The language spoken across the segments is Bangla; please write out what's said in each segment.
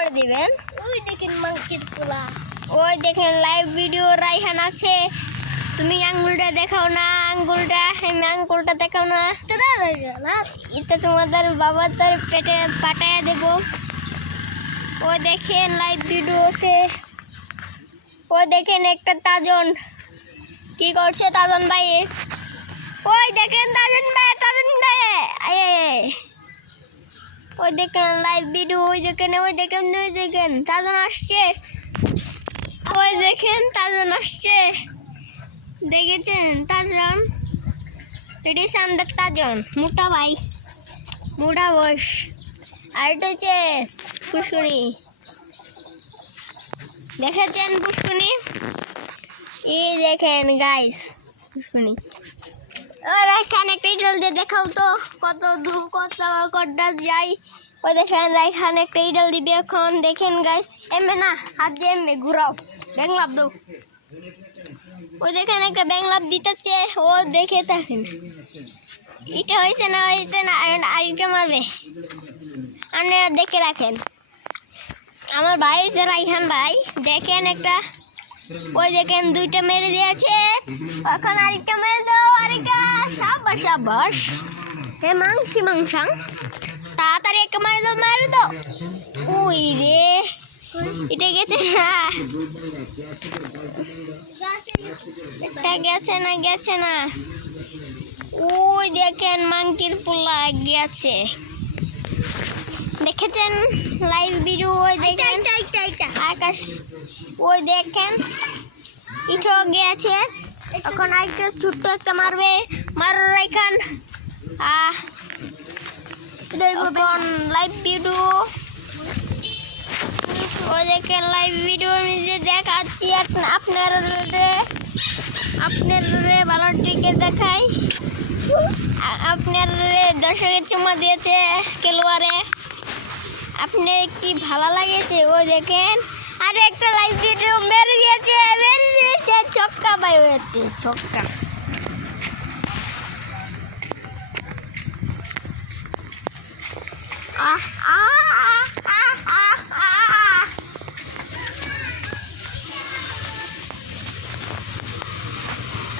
করে দিবেন। ওই দেখেন মাংকির পোলা, ওই দেখেন লাইভ ভিডিও রাইহান আছে। তুমি আঙ্গুলটা দেখাও না, আঙ্গুলটা দেখাও না, এটা তোমাদের বাবা তার পেটে পাঠায় দেব। ও দেখেন লাইভ ভিডিওতে, ও দেখেন একটা তাজন কি করছে, তাজন ভাই। ওই দেখেন তাজন ভাই, ওই দেখেন লাইভ ভিডিও, ওই দেখেন তাজন আসছে, ওই দেখেন তাজন আসছে, দেখেছেন তাজন, এটি সামনে তাজন, মোটা ভাই, মোটা বস। আর এটা হচ্ছে পুষ্করি, দেখেছেন পুষ্করি, এই দেখেন গাইস পুষ্করি। আর এখানে একটা ইডল দিয়ে দেখাও তো কত দূর কতটা যাই। ওই দেখেন এখানে একটা ইডল দিবে এখন, দেখেন গাইস, এমনি না হাত দিয়ে এমনি ঘুরাও, ব্যাং লাভ দাও। ওই দেখেন একটা ব্যাং লাভ দিতেছে, ও দেখে থাকেন এটা হয়েছে না আরেকটা মারবে, আপনারা দেখে রাখেন। আমার ভাই হয়েছে রাইহান ভাই, দেখেন একটা, ওই দেখেন দুইটা মেরে দিয়েছে, এখন আরেকটা মেরে দাও, আরেকটা, সাবাস হে মাংসাং, তাড়াতাড়ি একটা মেরে দাও। ওই রে, এটা গেছে না, এটা গেছে না, ওই দেখেন মাংকির পোলা গেছে, দেখেছেন লাইভ ভিডিও। ওই দেখেন আকাশ, ওই দেখেন ইটো গেছে, এখন আরেকটা ছোট্ট একটা মারবে, মারার এখান এখন লাইভ ভিডিও। ওই দেখেন লাইভ ভিডিও নিজে দেখাচ্ছি আপনার ভালো টিকে দেখাই, আপনার দর্শকের চুমা দিয়েছে খেলোয়াড়ে, আপনার কি ভালো লাগেছে। ওই দেখেন আর একটা লাইভ ভিডিও মেরে দিয়েছে, ছক্কা বাই হয়েছে, ছক্কা।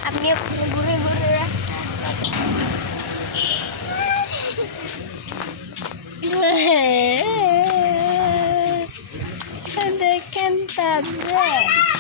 আপনি ঘুরে দেখেন তাদের